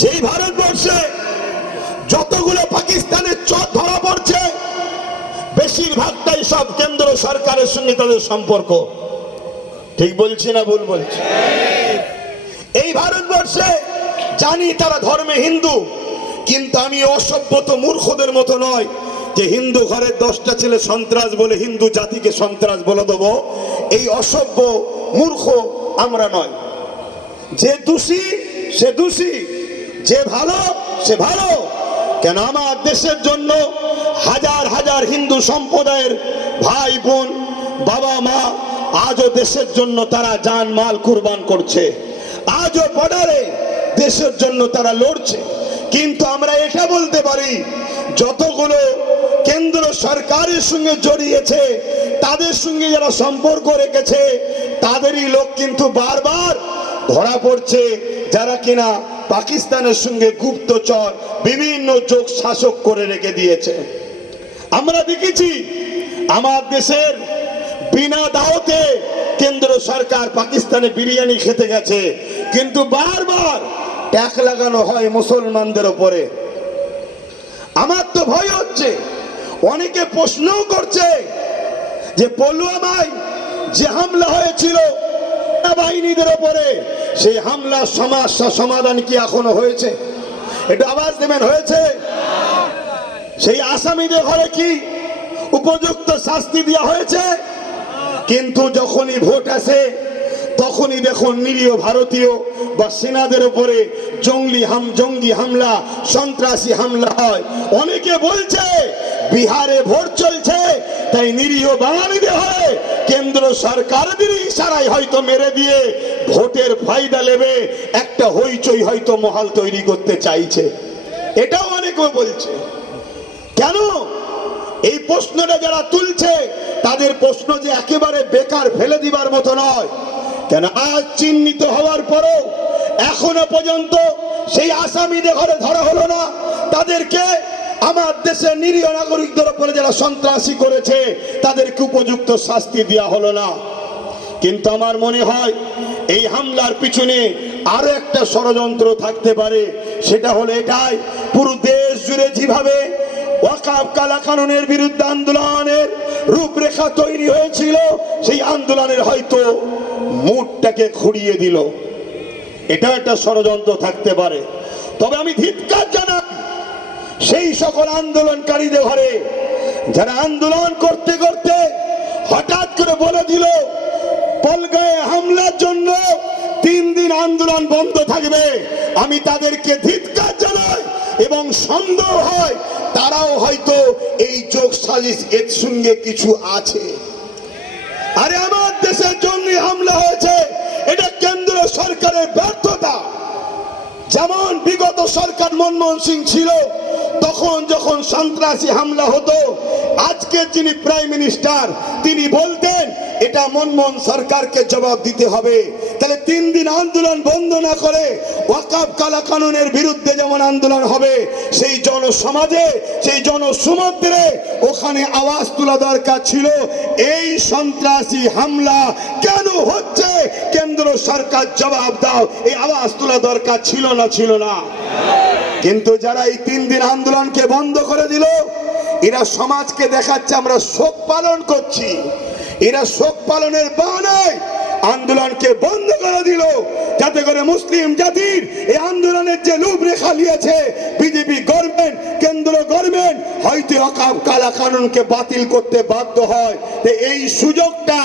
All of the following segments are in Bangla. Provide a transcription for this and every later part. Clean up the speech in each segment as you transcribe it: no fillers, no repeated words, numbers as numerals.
যেই ভারতবর্ষে যতগুলো পাকিস্তানের চর ধরা পড়ছে বেশিরভাগটাই সব কেন্দ্র সরকারের সঙ্গে তাদের সম্পর্ক। ঠিক বলছি না ভুল বলছি? এই ভারতবর্ষে জানি তারা ধর্মে হিন্দু, কিন্তু আমি অসভ্যত মূর্খদের মতো নয় যে হিন্দু ঘরের 10টা ছেলে সন্ত্রাস বলে হিন্দু জাতিকে সন্ত্রাস বলে দেবো। এই অসভ্য মূর্খ আমরা নয়। যে দোষী সে দোষী, যে ভালো সে ভালো। কেন আমার দেশের জন্য হাজার হাজার হিন্দু সম্প্রদায়ের ভাই বোন বাবা মা আজও দেশের জন্য তারা জান মাল কুরবান করছে, আজও বর্ডারে দেশের জন্য তারা লড়ছে। কিন্তু আমরা এটা বলতে পারি যতগুলো কেন্দ্র সরকারের সঙ্গে জড়িয়েছে তাদের সঙ্গে যারা সম্পর্ক রেখেছে তাদেরই লোক কিন্তু বারবার ধরা পড়ছে, যারা কিনা পাকিস্তানের সঙ্গে গুপ্তচর বিভিন্ন যোগ শাসক করে রেখে দিয়েছে। আমরা দেখেছি আমার দেশের বিনা দাওয়াতে কেন্দ্র সরকার পাকিস্তানে বিরিয়ানি খেতে গেছে, কিন্তু বারবার ট্যাক্স লাগানো হয় মুসলমানদের উপরে। আমার তো ভয় হচ্ছে, অনেকে প্রশ্নও করছে যে পুলওয়ামায় যে হামলা হয়েছিল বাহিনীদের উপরে, সেই হামলার সমস্যা সমাধান কি এখনো হয়েছে? একটু আওয়াজ দেবেন, হয়েছে? সেই আসামিদের ঘরে কি উপযুক্ত শাস্তি দেওয়া হয়েছে? কিন্তু যখনই ভোট আসে তখনই দেখুন নিরীহ ভারতীয় বা সেনাদের উপরে জঙ্গি হামলা সন্ত্রাসী হামলা হয়। অনেকে বলছে বিহারে ভোট চলছে তাই নিরীহ বাঙালিদের হয় কেন্দ্র সরকারের ইশারায় হয়তো মেরে দিয়ে ভোটের ফায়দা নেবে, একটা হইচই হয়তো মহল তৈরি করতে চাইছে। এটাও অনেকে বলছে। কেন এই প্রশ্নটা যারা তুলছে তাদের প্রশ্ন যে একেবারে বেকার ফেলে দিবার মতো নয়। কেন আজ চিহ্নিত হওয়ার পরও এখনো পর্যন্ত সেই আসামিদের ঘরে ধরা হলো না, তাদেরকে আমার দেশের নিরীহ নাগরিকদের উপরে যারা সন্ত্রাসী করেছে তাদেরকে উপযুক্ত শাস্তি দেওয়া হলো না। কিন্তু আমার মনে হয় এই হামলার পিছনে আরো একটা ষড়যন্ত্র থাকতে পারে। সেটা হলো এটাই, পুরো দেশ জুড়ে যেভাবে ওয়াকফ কালা কানুনের বিরুদ্ধে আন্দোলনের রূপরেখা তৈরি হয়েছিল সেই আন্দোলনের হয়তো মুডটাকে ঘুরিয়ে দিল। এটা একটা ষড়যন্ত্র থাকতে পারে। তবে আমি ধিক্কার জানাই সেই সকল আন্দোলনকারীদের ঘরে যারা আন্দোলন করতে করতে হঠাৎ করে বলে দিল পলগাঁয়ে হামলার জন্য 3 দিন আন্দোলন বন্ধ থাকবে। আমি তাদেরকে ধিক্কার জানাই এবং সন্দেহ হয় তারাও হয়তো এই যোগ সাজিশ এর সঙ্গে কিছু আছে। আরে আমার দেশে জঙ্গি হামলা হয়েছে, এটা কেন্দ্র সরকারের ব্যর্থতা। যেমন বিগত সরকার মনমোহন সিং ছিল, তখন যখন সন্ত্রাসী হামলা হতো আজকের যিনি প্রাইম মিনিস্টার তিনি বলতেন এটা মনমোহন সরকারকে জবাব দিতে হবে। তাহলে 3 দিন আন্দোলন বন্ধ না করে ওয়াকফ কালা কানুনের বিরুদ্ধে যেমন আন্দোলন হবে, সেই জনসমাজে সেই জনসমুদ্রে ওখানে আওয়াজ তোলা দরকার ছিল এই সন্ত্রাসী হামলা কেন হচ্ছে, কেন্দ্র সরকার জবাব দাও, এই আওয়াজ তোলা দরকার ছিল না? ছিল না। কিন্তু যারা এই 3 দিন আন্দোলনকে বন্ধ করে দিল এরা সমাজকে দেখাচ্ছে আমরা শোক পালন করছি। এরা শোক পালনের বাহানায় আন্দোলনকে বন্ধ করে দিল যাতে করে মুসলিম জাতির এই আন্দোলনের যে রূপরেখা নিয়েছে বিজেপি গভর্নমেন্ট কেন্দ্র গভর্নমেন্ট হয়তো ওয়াকফ কালা কানুনকে বাতিল করতে বাধ্য হয়। এই সুযোগটা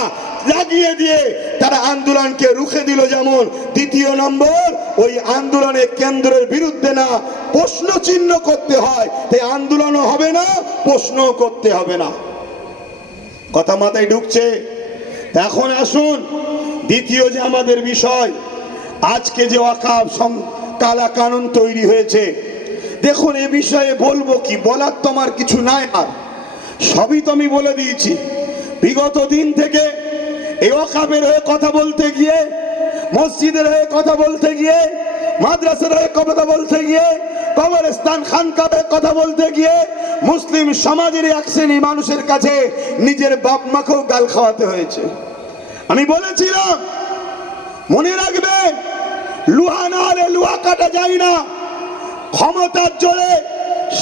লাগিয়ে দিয়ে তারা আন্দোলনকে রুখে দিল। যেমন দ্বিতীয় নম্বর, ওই আন্দোলনে কেন্দ্রের বিরুদ্ধে না প্রশ্ন চিহ্ন করতে হয়, তাই আন্দোলনও হবে না, প্রশ্নও করতে হবে না। কথা মাথায় ঢুকছে? এখন আসুন দ্বিতীয় যে আমাদের বিষয়, আজকে যে ওয়াকফ কালা কানুন তৈরি হয়েছে, দেখুন এ বিষয়ে বলবো কি, বলার তো আমার কিছু নাই, আর সবই তো আমি বলে দিয়েছি। বিগত দিন থেকে এই ওয়াকফের হয়ে কথা বলতে গিয়ে, মসজিদের হয়ে কথা বলতে গিয়ে, মাদ্রাসার হয়ে কথা বলতে গিয়ে, কবরস্থান খানকার কথা বলতে গিয়ে মুসলিম সমাজের এক শ্রেণী মানুষের কাছে নিজের বাপ মাকেও গাল খাওয়াতে হয়েছে। আমি বলেছিলাম মনে রাখবেন লুহা না হলে লুহা কাটা যায় না। ক্ষমতার জোরে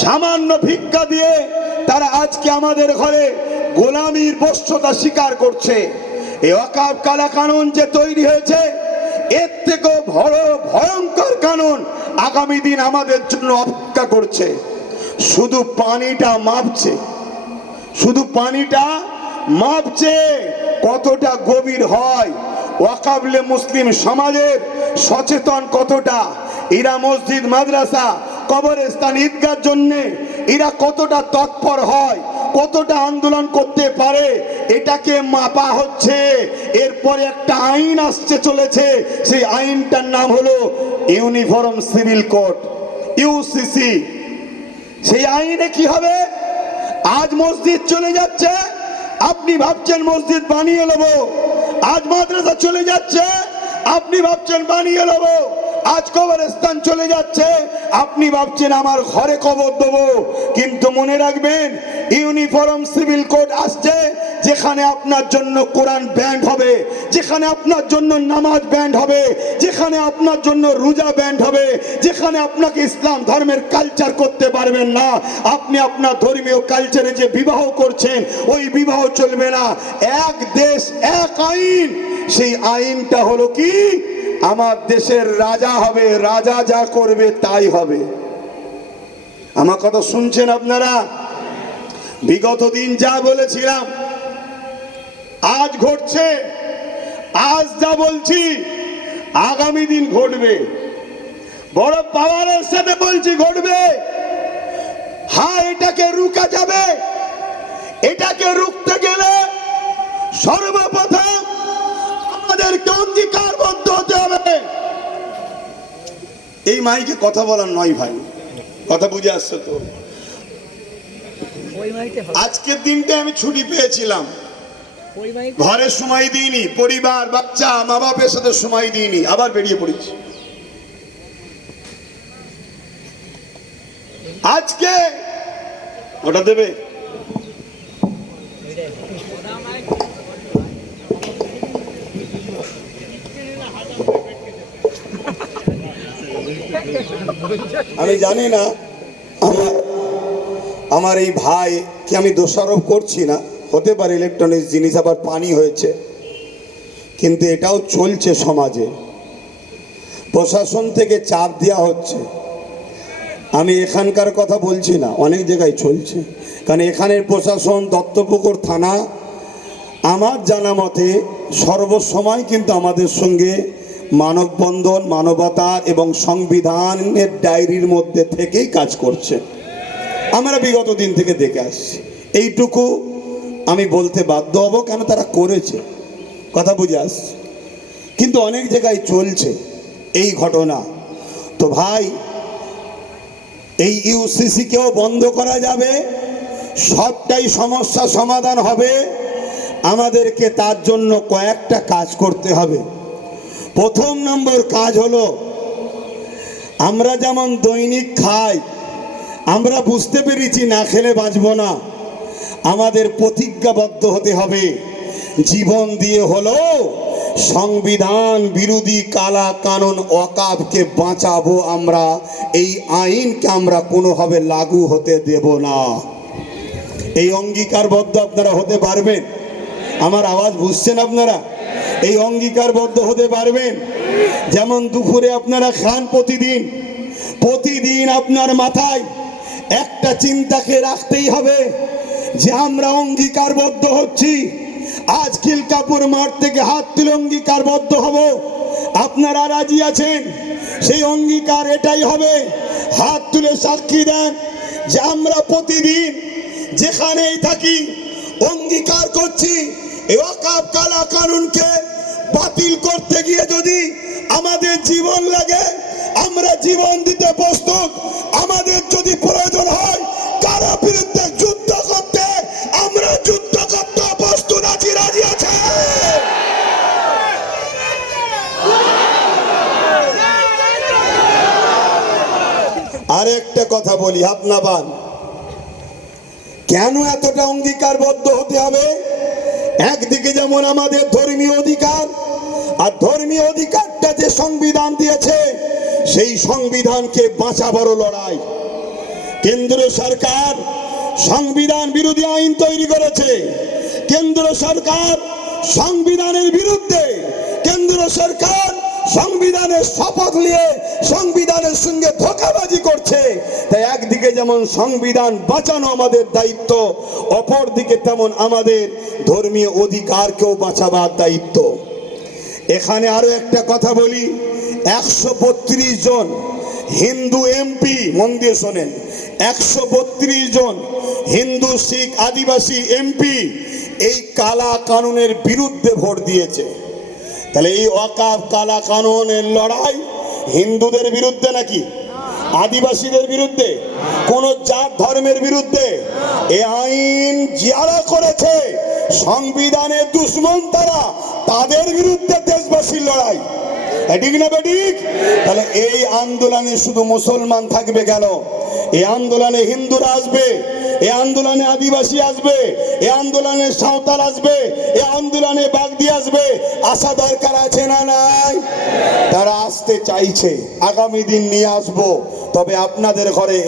সামান্য ভিক্ষা দিয়ে তারা আজকে আমাদের ঘরে গোলামির বশ্যতা স্বীকার করছে। এই ওয়াকফ কালা কানুন যে তৈরি হয়েছে, এর থেকেও বড় ভয়ঙ্কর কানুন আগামী দিন আমাদের জন্য অপেক্ষা করছে। শুধু পানিটা মাপছে, শুধু পানিটা মাপছে কতটা গভীর হয়। ওয়াকফে মুসলিম সমাজের সচেতন কতটা, এরা মসজিদ মাদ্রাসা কবরস্থান ঈদগার জন্য এরা কতটা তৎপর হয়, কতটা আন্দোলন করতে পারে, এটাকে মাপা হচ্ছে। এরপরে একটা আইন আসছে চলেছে, সেই আইনটার নাম হলো ইউনিফর্ম সিভিল কোড, ইউসিসি। সেই আইনে কি হবে? আজ মসজিদ চলে যাচ্ছে, আপনি ভাবছেন মসজিদ বানিয়ে নেব। আজ মাদ্রাসা চলে যাচ্ছে, আপনি ভাবছেন বানিয়ে নেব। আজ কবরস্থান চলে যাচ্ছে, আপনি ভাবছেন আমার ঘরে কবর দেবো। কিন্তু মনে রাখবেন, ইউনিফর্ম সিভিল কোড আসছে, যেখানে আপনার জন্য কোরআন ব্যান্ড হবে, যেখানে আপনার জন্য নামাজ ব্যান্ড হবে, যেখানে আপনার জন্য রোজা ব্যান্ড হবে, যেখানে আপনাকে ইসলাম ধর্মের কালচার করতে পারবেন না। আপনি আপনার ধর্মীয় কালচারে যে বিবাহ করছেন, ওই বিবাহ চলবে না। এক দেশ এক আইন, সেই আইনটা হলো কি? আমার দেশের রাজা হবে, রাজা যা করবে তাই হবে। আমার কথা শুনছেন আপনারা? বিগত দিন যা বলেছিলাম আজ ঘটছে, আজ যা বলছি আগামী দিন ঘটবে। বড় পাওয়ারের সাথে বলছি ঘটবে। হ্যাঁ, এটাকে রুকা যাবে। এটাকে রুখতে গেলে সর্বপ্রথম আমাদেরকে অঙ্গীকারবদ্ধ হতে হবে। এই মাইকে কথা বলার নয় ভাই, কথা বুঝে আসছে তো? আজকের দিনটা আমি ছুটি পেয়েছিলাম, ঘরে সময় দিইনি, পরিবার বাচ্চা মা বাপের সাথে সময় দিইনি, আবার বেরিয়ে পড়েছি। আজকে ওটা দেবে। আমি জানি না, আমার এই ভাইকে আমি দোষারোপ করছি না, হতে পারে ইলেকট্রনিক্স জিনিস, আবার পানি হয়েছে, কিন্তু এটাও চলছে সমাজে। প্রশাসন থেকে চাপ দেওয়া হচ্ছে। আমি এখানকার কথা বলছি না, অনেক জায়গায় চলছে। কারণ এখানের প্রশাসন, দত্তপুকুর থানা, আমার জানা মতে সর্বসময় কিন্তু আমাদের সঙ্গে মানববন্ধন, মানবতা এবং সংবিধানের ডায়েরির মধ্যে থেকেই কাজ করছে। আমরা বিগত দিন থেকে দেখে আসছি। এইটুকু আমি বলতে বাধ্য হব, কেন তারা করেছে, কথা বুঝে আসছে। কিন্তু অনেক জায়গায় চলছে এই ঘটনা। তো ভাই, এই ইউসিসিকেও বন্ধ করা যাবে, সবটাই সমস্যা সমাধান হবে। আমাদেরকে তার জন্য কয়েকটা কাজ করতে হবে। প্রথম নম্বর কাজ হলো, আমরা যেমন দৈনিক খাই, আমরা বুঝতে পেরেছি না খেলে বাঁচব না। আমাদের প্রতিজ্ঞাবদ্ধ হতে হবে, জীবন দিয়ে হলো সংবিধান বিরোধী কালা কানুন ওয়াকফকে বাঁচাবো। আমরা এই আইনকে আমরা কোনোভাবে লাগু হতে দেব না। এই অঙ্গীকারবদ্ধ আপনারা হতে পারবেন? আমার আওয়াজ বুঝছেন আপনারা? এই অঙ্গীকারবদ্ধ হতে পারবেন? যেমন দুপুরে আপনারা খান প্রতিদিন, প্রতিদিন আপনার মাথায় একটা চিন্তাকে রাখতেই হবে যে আমরা অঙ্গীকারবদ্ধ হচ্ছি। আজ খিলকাপুর মাঠ থেকে হাত তুলে অঙ্গীকারবদ্ধ হব। আপনারা রাজি আছেন? সেই অঙ্গীকার এটাই হবে, হাত তুলে সাক্ষী দেন যে আমরা প্রতিদিন যেখানেই থাকি অঙ্গীকার করছি এই ওয়াকফ কালা কানুনকে বাতিল করতে গিয়ে যদি আমাদের জীবন লাগে, আমরা জীবন দিতে প্রস্তুত। আমাদের যদি প্রয়োজন হয় কারো বিরুদ্ধে যুদ্ধ করতে, আমরা যুদ্ধ করতে প্রস্তুত আছি, রাজি আছে। আরেকটা কথা বলি, আপনাবান কেন এতটা অঙ্গীকারবদ্ধ হতে হবে? একদিকে যেমন আমাদের ধর্মীয় অধিকার, আর ধর্মীয় অধিকারটা যে সংবিধান দিয়েছে সেই সংবিধানকে বাঁচাবারও লড়াই। কেন্দ্র সরকার সংবিধান বিরোধী আইন তৈরি করেছে, কেন্দ্র সরকার সংবিধানের বিরুদ্ধে, কেন্দ্র সরকার সংবিধানের শপথ নিয়ে সংবিধানের সঙ্গে ধোঁকাবাজি করছে। তাই একদিকে যেমন সংবিধান বাঁচানো আমাদের দায়িত্ব, অপরদিকে তেমন আমাদের ধর্মীয় অধিকারকেও বাঁচাবার দায়িত্ব। এখানে আরো একটা কথা বলি, 132 জন হিন্দু এমপি, মন দিয়ে শোনেন, 132 জন হিন্দু শিখ আদিবাসী এমপি এই কালা কানুনের বিরুদ্ধে ভোট দিয়েছে। তাহলে এই ওয়াকাফ কালা কানুনের লড়াই হিন্দুদের বিরুদ্ধে নাকি আদিবাসীদের বিরুদ্ধে, কোন জাত ধর্মের বিরুদ্ধে? এই আইন যারা করেছে সংবিধানের দুশ্মন তারা, তাদের বিরুদ্ধে দেশবাসীর লড়াই, ঠিক না বেঠিক? তাহলে এই আন্দোলনে শুধু মুসলমান থাকবে কেন? এই আন্দোলনে হিন্দুরা আসবে, এই আন্দোলনে আদিবাসী আসবে, এই আন্দোলনে সাঁওতাল আসবে, এই আন্দোলনে বাগদি আসবে। আসা দরকার আছে না নাই? তারা আসতে চাইছে, আগামী দিন নিয়ে আসবো। তবে আপনাদের ঘরে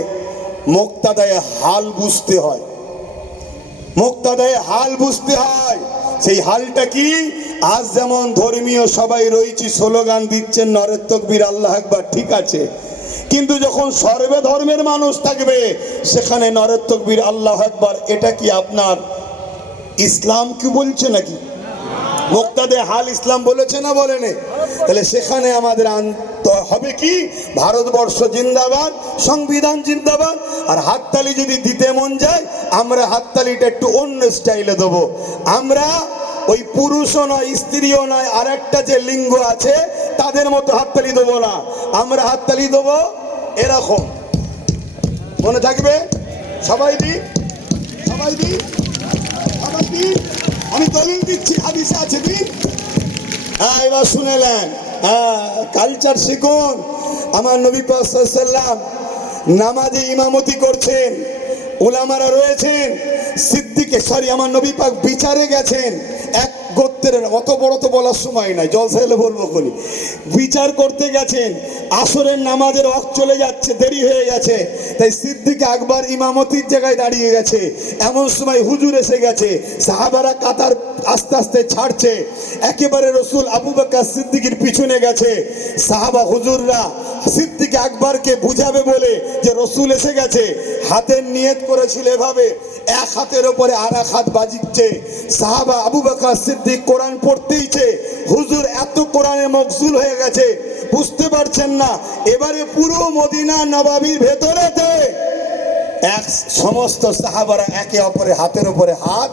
মুক্তাদায় হাল বুঝতে হয়, মুক্তাদায় হাল বুঝতে হয়। সেই হালটা কি? আজ যেমন ধর্মীয় সবাই রয়েছি, স্লোগান দিচ্ছেন নারে তাকবীর আল্লাহু আকবার, ঠিক আছে, কিন্তু যখন সর্বে ধর্মের মানুষ থাকবে সেখানে নারে তাকবীর আল্লাহু আকবার এটা কি আপনার ইসলাম কি বলছে নাকি? মুক্তাদে হাল ইসলাম বলেছে না বলেনি? তাহলে সেখানে আমাদের আনতে হবে কি? ভারতবর্ষ জিন্দাবাদ, সংবিধান জিন্দাবাদ। আর হাততালি যদি দিতে মন যায়, আমরা হাততালিটা একটু অন্য স্টাইলে দেবো। আমরা ওই পুরুষও নয় স্ত্রীও নয় আর একটা যে লিঙ্গ আছে তাদের মতো হাততালি দেবো না, আমরা হাততালি দেবো এরকম, মনে থাকবে? সবাই দি, সবাই দি, সবাই দি। আমি দলিল দিচ্ছি, হাদিসে আছে দি। হ্যাঁ, এবার শুনেলেন, কালচার শিখুন। আমার নবী পাক সাল্লাল্লাহু আলাইহি ওয়াসাল্লাম নামাজে ইমামতি করছেন, উলামারা রয়েছেন, আমার নবী পাক বিচারে গেছেন এক গোত্রের, অত বড় তো বলার সময় নাই, জলসা এলে বলবো কোনি, বিচার করতে গেছেন। আসরের নামাজের ওয়াক্ত চলে যাচ্ছে, দেরি হয়ে গেছে, তাই সিদ্দিক আকবর ইমামতির জায়গায় দাঁড়িয়ে গেছে। এমন সময় হুজুর এসে গেছে, সাহাবারা কাতার আস্তে আস্তে ছাড়ছে, একেবারে রসুল আবু বকর সিদ্দিকের পিছনে গেছে। সাহাবা হুজুররা সিদ্দিক আকবরকে বুঝাবে বলে যে রসুল এসে গেছে, হাতের নিয়ত করেছিল এভাবে, এক হাতের ওপরে আর এক হাত বাজিচ্ছে। সাহাবা আবু বকর সিদ্দিক কোরআন পড়তেইছে, হুজুর এত কোরআনে মকসুল হয়ে গেছে বুঝতে পারছেন না। এবারে পুরো মদিনা নবাবির ভেতরেতে এক সমস্ত সাহাবারা একে অপরের হাতের উপরে হাত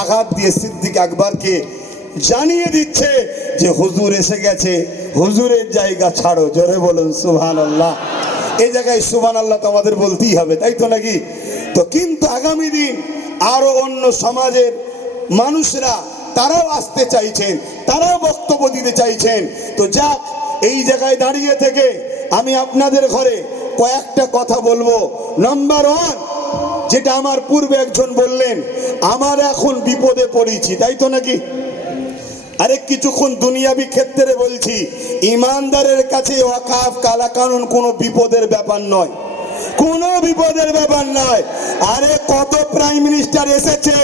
আঘাত দিয়ে সিদ্দিক আকবরকে জানিয়ে দিচ্ছে যে হুজুর এসে গেছে, হুজুরের জায়গা ছাড়ো। জোরে বলুন সুবহানাল্লাহ। এই জায়গায় সুবহানাল্লাহ তো আমাদের বলতেই হবে, তাই তো নাকি? তো কিন্তু আগামী দিন আরো অন্য সমাজের মানুষরা তারাও আসতে চাইছেন, তারাও বক্তব্য দিতে চাইছেন। তো যাক, এই জায়গায় দাঁড়িয়ে থেকে আমি আপনাদের ঘরে কয়েকটা কথা বলবো। নাম্বার 1, যেটা আমার পূর্বে একজন বললেন, আমার এখন বিপদে পড়েছি, তাই তো নাকি? আরেক কিছুক্ষণ দুনিয়াবি ক্ষেত্রে বলছি, ইমানদারের কাছে ওয়াকাফ কালা কানুন কোনো বিপদের ব্যাপার নয়, কোনো বিপদের ব্যাপার নয়। আরে কত প্রাইম মিনিস্টার এসেছে,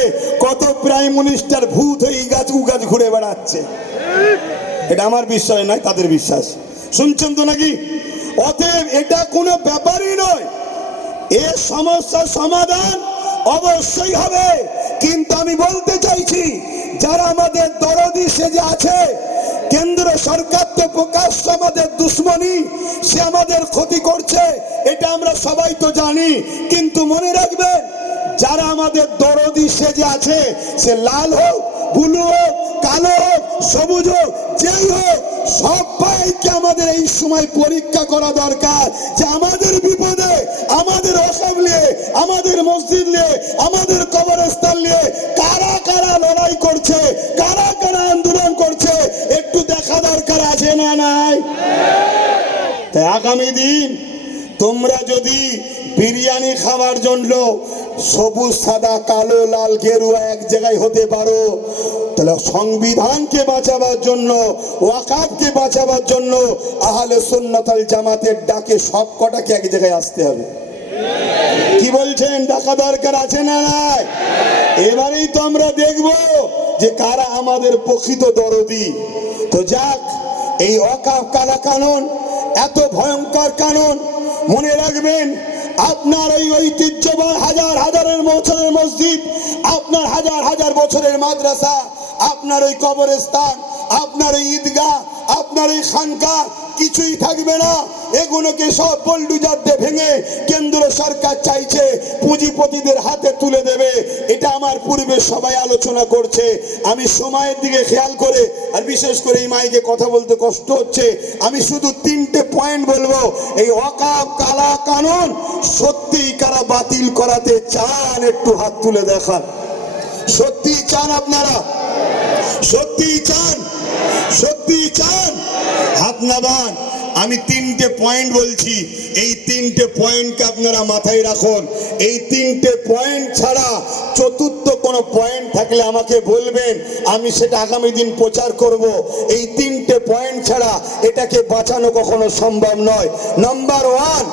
কত প্রাইম মিনিস্টার ভূত হয়ে গাছ উগাছ ঘুরে বেড়াচ্ছে, এটা আমার বিশ্বাস নয়, তাদের বিশ্বাস। শুনছেন তো নাকি? অতএব এটা কোনো ব্যাপারই নয়। এ সমস্যার সমাধান অবশ্যই হবে, কিন্তু আমি বলতে চাইছি যারা আমাদের দরদি সেজে আছে, কেন্দ্র সরকার তো প্রকাশ্য আমাদের দুশ্মনী, সে আমাদের ক্ষতি করছে, এটা আমরা সবাই তো জানি। কিন্তু মনে রাখবেন, যারা আমাদের দরদি সেজে আছে, সে লাল হোক, ব্লু হোক, কালো হোক, সবুজ হোক, যেই হোক, সবাইকে আমাদের এই সময় পরীক্ষা করা দরকার যে আমাদের বিপদে, আমাদের ওয়াকাফ নিয়ে, আমাদের মসজিদ নিয়ে, আমাদের কবরস্থান নিয়ে কারা কারা লড়াই করছে, কারা কারা আন্দোলন করছে, একটু দেখা দরকার আছে না নাই? তাই আগামী দিন তোমরা যদি বিরিয়ানি খাওয়ার জন্য সবুজ সাদা কালো লাল গেরুয়া এক জায়গায় হতে পারো, তাহলে সংবিধানকে বাঁচাবার জন্য, ওয়াকাফকে বাঁচাবার জন্য আহলে সুন্নাত ওয়াল জামাতের ডাকে সব কটাকে এক জায়গায় আসতে হবে। কি বলছেন, ডাকা দরকার আছে না নাই? এবারেই তো আমরা দেখব যে কারা আমাদের প্রকৃত দরদি। তো যাক, এই ওয়াকাফ কালা কানুন এত ভয়ঙ্কর কানুন, মনে রাখবেন আপনার এই ঐতিহ্যবান হাজার হাজারের বছরের মসজিদ, আপনার হাজার হাজার বছরের মাদ্রাসা, আপনার ওই কবরস্থান, আপনার ওই ঈদগাহ, আপনার ওই খানকা কিছুই থাকবে না। এগুলোকে সব বোল্ডুজার দিয়ে ভেঙে কেন্দ্র সরকার চাইছে পুঁজিপতিদের হাতে তুলে দেবে। এটা আমার পূর্বে সবাই আলোচনা করছে। আমি সময়ের দিকে খেয়াল করে, আর বিশেষ করে এই মাইকে কথা বলতে কষ্ট হচ্ছে, আমি শুধু 3টে পয়েন্ট বলবো। এই ওয়াকাফ কালা কানুন সত্যি কারা বাতিল করাতে চান একটু হাত তুলে দেখান। সত্যি চান আপনারা? সত্যি চান? সত্যি চান? হাত নামান। আমি 3টে পয়েন্ট বলছি, এই 3টে পয়েন্টকে আপনারা মাথায় রাখুন। এই 3টে পয়েন্ট ছাড়া চতুর্থ কোনো পয়েন্ট থাকলে আমাকে বলবেন, আমি সেটা আগামী দিন প্রচার করব। এই 3টে পয়েন্ট ছাড়া এটাকে বাঁচানো কখনো সম্ভব নয়। নাম্বার 1,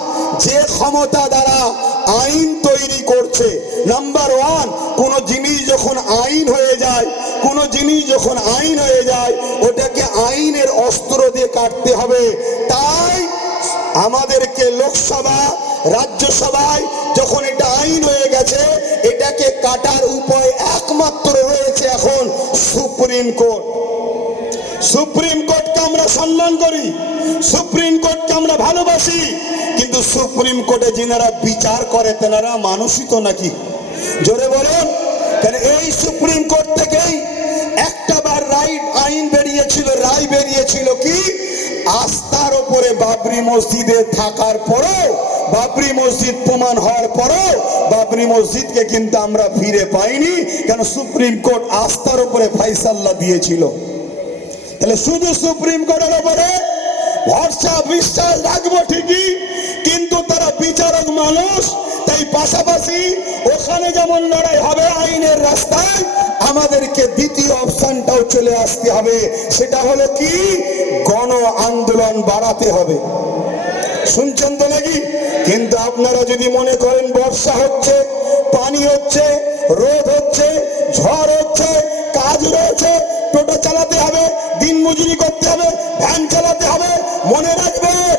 যে ক্ষমতা দ্বারা আইন তৈরি করছে। নাম্বার 1, কোনো জিনিস যখন আইন হয়ে যায়, কোনো জিনিস যখন আইন হয়ে যায় ওটাকে আইনের অস্ত্র দিয়ে কাটতে হবে। তাই আমাদেরকে লোকসভা, রাজ্যসভায় যখন এটা আইন হয়ে গেছে, এটাকে কাটার উপায় একমাত্র রয়েছে এখন সুপ্রিম কোর্ট। সুপ্রিম কোর্টকে আমরা সম্মান করি, সুপ্রিম কোর্টকে আমরা ভালোবাসি, কিন্তু সুপ্রিম কোর্টে যিনারা বিচার করে তেনারা মানুষই তো নাকি? জোরে বলুন। কারণ এই সুপ্রিম কোর্ট থেকেই একটা বার আইন বেরিয়েছিল, রায় বেরিয়েছিল কি, আস্থার উপরে বাবরি মসজিদে থাকার পরেও, বাবরি মসজিদ প্রমাণ হওয়ার পরেও বাবরি মসজিদকে কিন্তু আমরা ফিরে পাইনি। কেন? সুপ্রিম কোর্ট আস্থার উপরে ফাইসাল্লা দিয়েছিল। তাহলে শুধু সুপ্রিম কোর্টের উপরে ভরসা বিশ্বাস রাখবো ঠিকই, কিন্তু তারা বিচারক মানুষ। তাই পাশাপাশি ওখানে যেমন লড়াই হবে আইনের রাস্তায়, আমাদেরকে দ্বিতীয় অপশনটাও চলে আসতে হবে। সেটা হলো কি, গণ আন্দোলন বাড়াতে হবে। শুনছেন তো নাকি? কিন্তু আপনারা যদি মনে করেন বর্ষা হচ্ছে, পানি হচ্ছে, রোদ হচ্ছে, ঝড় হচ্ছে, কাজ রয়েছে, টোটো চালাতে হবে, দিন মজুরি করতে হবে, ভ্যান চালাতে হবে, মনে রাখবেন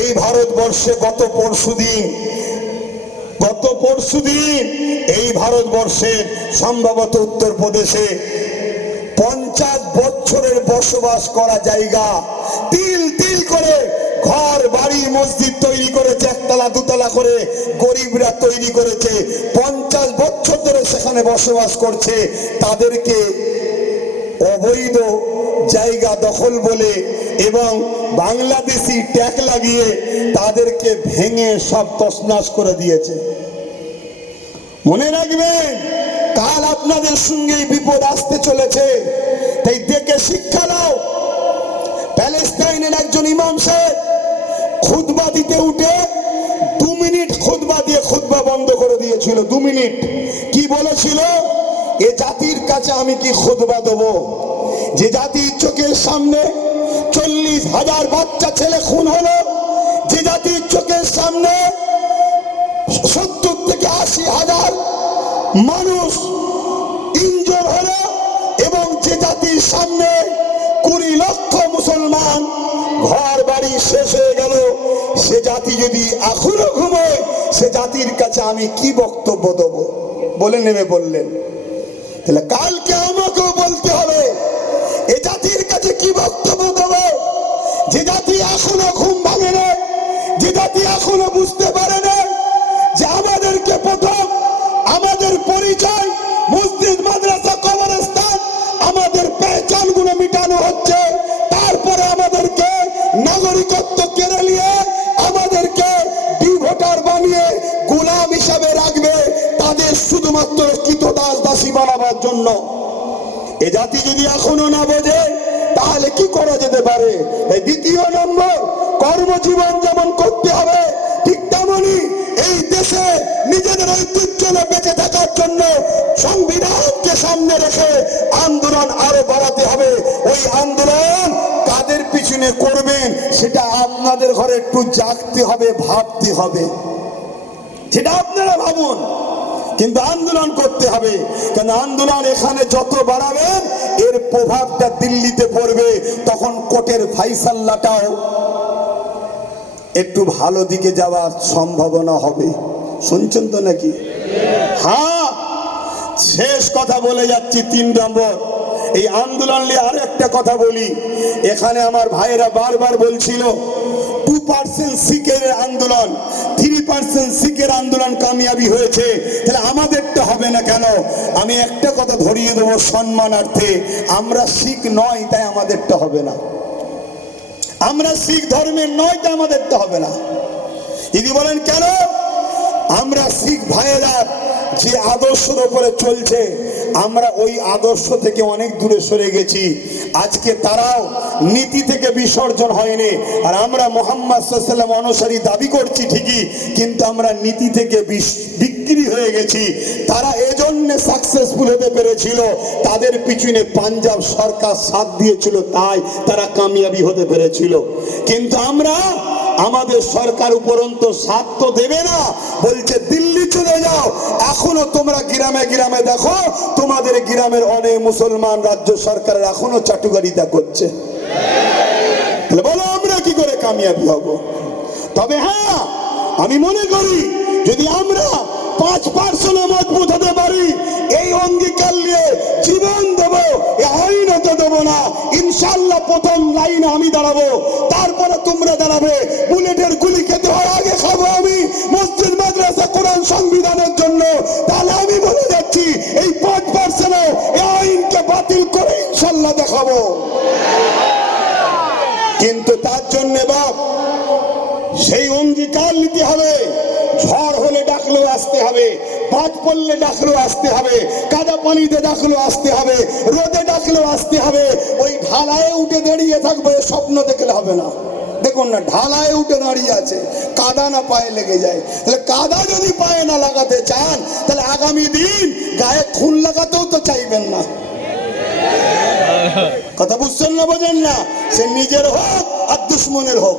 এই ভারতবর্ষে গত পরশুদিন এই ভারতবর্ষের সম্ভবত উত্তরপ্রদেশে 50 বছরের বসবাস করা জায়গা তিল তিল করে ঘর বাড়ি মসজিদ তৈরি করেছে, একতলা দুতলা করে গরিবরা তৈরি করেছে। 50 বছর ধরে সেখানে বসবাস করছে। তাদেরকে অবৈধ জায়গা দখল বলে এবং বাংলাদেশি ট্যাগ লাগিয়ে তাদেরকে ভেঙে সব তছনছ করে দিয়েছে। মনে রাখবেন, কাল আপনাদের সঙ্গে বিপদ আসতে চলেছে। তাই দেখে শিক্ষা নাও। প্যালেস্টাইনের একজন ইমাম সাহেব খুতবা দিতে উঠে 2 মিনিট খুতবা দিয়ে খুতবা বন্ধ করে দিয়েছিল। 2 মিনিট। কি বলেছিল? এ জাতির কাছে আমি কি খুতবা দেব, যে জাতির চোখের সামনে 40,000 বাচ্চা ছেলে খুন হলো, যে জাতির চোখের সামনে 70 থেকে 80,000 মানুষ ইনজোর হলো, এবং যে জাতির সামনে 20 লক্ষ মুসলমান ঘর বাড়ি শেষ হয়ে গেল, সে জাতি যদি এখনো ঘুমোয়, সে জাতির কাছে আমি কি বক্তব্য দেব? বলে নেমে বললেন। তাহলে কালকে আমাকেও বলতে হবে এ জাতির কাছে কি বক্তব্য দেব? যে জাতি এখনো ঘুম ভাঙে না, যে জাতি এখনো বুঝতে পারে না যে আমাদেরকে প্রথম আমাদের পরিচয় মসজিদ, মাদ্রাসা, কবরস্থান, আমাদের পেহচান গুলো মিটানো হচ্ছে, তারপরে আমাদেরকে নাগরিকত্ব কেড়ে নিয়ে আমাদেরকে ভোটার বানিয়ে গোলাম হিসাবে রাখবে, তাদের শুধুমাত্র কৃতদাস দাসী বানাবার জন্য। এ জাতি যদি এখনো না বোঝে তাহলে কি করা যেতে পারে? দ্বিতীয় নম্বর, কর্মজীবন যেমন করতে হবে, ঠিক তেমনি এই দেশে নিজেদের ঐতিহ্য বেঁচে থাকার জন্য সংবিধানকে সামনে রেখে আন্দোলন আরো বাড়াতে হবে। ওই আন্দোলন কাদের পিছনে করবেন সেটা আপনাদের ঘরে একটু জাগতে হবে, ভাবতে হবে, সেটা আপনারা ভাবুন। কিন্তু আন্দোলন করতে হবে, কেন আন্দোলন এখানে যত বাড়াবেন এর প্রভাবটা দিল্লিতে পড়বে, তখন কোর্টের ফাইসাল্লাটাও একটু ভালো দিকে যাওয়ার সম্ভাবনা হবে। শুনছেন তো নাকি? হ্যাঁ, শেষ কথা বলে যাচ্ছি 3 নম্বর এই আন্দোলন নিয়ে আরো একটা কথা বলি। এখানে আমার ভাইয়েরা বারবার বলছিল 2% শিখের আন্দোলন, 3% শিখের আন্দোলন কামিয়াবি হয়েছে, তাহলে আমাদেরটা হবে না কেন? আমি একটা কথা ধরিয়ে দেবো সম্মানার্থে, আমরা শিখ নয় তাই আমাদেরটা হবে না, আমরা শিখ ধর্মের নয় তাই আমাদেরটা হবে না। যদি বলেন কেন? আমরা শিখ ভাইয়েরা যে আদর্শের উপরে চলছে, আমরা ওই আদর্শ থেকে অনেক দূরে সরে গেছি। আজকে তারাও নীতি থেকে বিসর্জন হয়নি, আর আমরা মুহাম্মদ সাল্লাল্লাহু আলাইহি ওয়াসাল্লাম অনুসারী দাবি করছি ঠিকই, কিন্তু আমরা নীতি থেকে বিক্রি হয়ে গেছি। তারা এজন্য সাকসেসফুল হতে পেরেছিল, তাদের পিছনে পাঞ্জাব সরকার সাথ দিয়েছিল, তাই তারা কামিয়াবি হতে পেরেছিল। কিন্তু আমরা, আমাদের সরকার উপরন্তু সাথ তো দেবে না, বলছে দিল্লি চলে যাও। এখনো তোমরা গ্রামে গ্রামে দেখো, তোমাদের গ্রামের অনেক মুসলমান রাজ্য সরকারের এখনো চাটুকারিতা করছে। বলো আমরা কি করে কামিয়াবি হব? তবে হ্যাঁ, আমি মনে করি যদি আমরা 5% মজবুত হতে পারি, এই অঙ্গীকার নিয়ে জীবন দেবো, আইন হতে দেবো না, ইনশাল্লাহ প্রথম লাইনে আমি দাঁড়াবো, তারপরে তোমরা দাঁড়াবে। বুলেটের গুলি খেতে হয় আগে খাবো আমি মসজিদ মাদ্রাসা কোরআন সংবিধানের জন্য। তাহলে আমি বলে যাচ্ছি এই 5% আইনকে বাতিল করে ইনশাল্লাহ দেখাবো। কিন্তু তার জন্য বাপ সেই অঙ্গীকার নিতে হবে। ঝড় হলে ডাকলেও আসতে হবে, বাজ পড়লে ডাকলেও আসতে হবে, কাদা পানিতে ডাকলেও আসতে হবে, রোদে ডাকলেও আসতে হবে। ওই ঢালায় উঠে দাঁড়িয়ে থাকবে স্বপ্ন দেখলে হবে না। দেখুন না, ঢালায় উঠে দাঁড়িয়ে আছে, কাদা না পায়ে লেগে যায়। তাহলে কাদা যদি পায়ে না লাগাতে চান, তাহলে আগামী দিন গায়ে খুন লাগাতেও তো চাইবেন না। কথা বুঝছেন না? বোঝেন না? সে নিজের হোক আর দুশ্মনের হোক,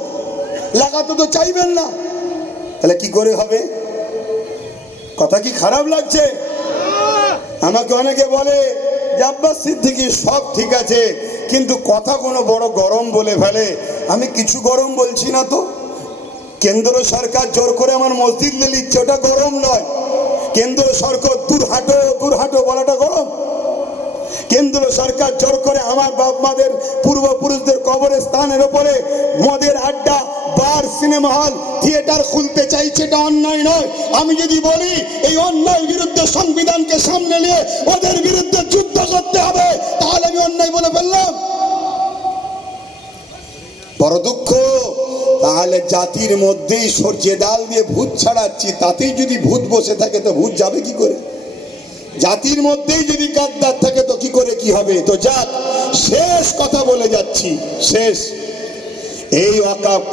লাগাতে তো চাইবেন না। তাহলে কি করে হবে? কথা কি খারাপ লাগছে? আমাকে অনেকে বলে যে আব্বাস সিদ্দিকী সব ঠিক আছে, কিন্তু কথা কোনো বড় গরম বলে ফেলে। আমি কিছু গরম বলছি না তো। কেন্দ্র সরকার জোর করে আমার মসজিদ নিয়ে নিচ্ছে, ওটা গরম নয়। কেন্দ্র সরকার দূর হাঁটো বলাটা গরম? কেন্দ্র সরকার জোর করে আমার বাপ মাদের পূর্বপুরুষদের কবরস্থানের উপরে মদের আড্ডা, বার, সিনেমা হল, থিয়েটার খুলতে চাইছে, এটা অন্যায় নয়। আমি যদি বলি এই অন্যায় বিরুদ্ধে সংবিধানকে সামনে নিয়ে ওদের বিরুদ্ধে যুদ্ধ করতে হবে, তাহলে আমি অন্যায় বলে ফেললাম? বড় দুঃখ। তাহলে জাতির মধ্যেই সর্ষে ডাল দিয়ে ভূত ছাড়াচ্ছি, তাতেই যদি ভূত বসে থাকে তো ভূত যাবে কি করে? জাতির মধ্যেই যদি গাদ্দার থাকে তো কি করে কি হবে? তো যাক, শেষ কথা বলে যাচ্ছি, শেষ এই ওয়াকফ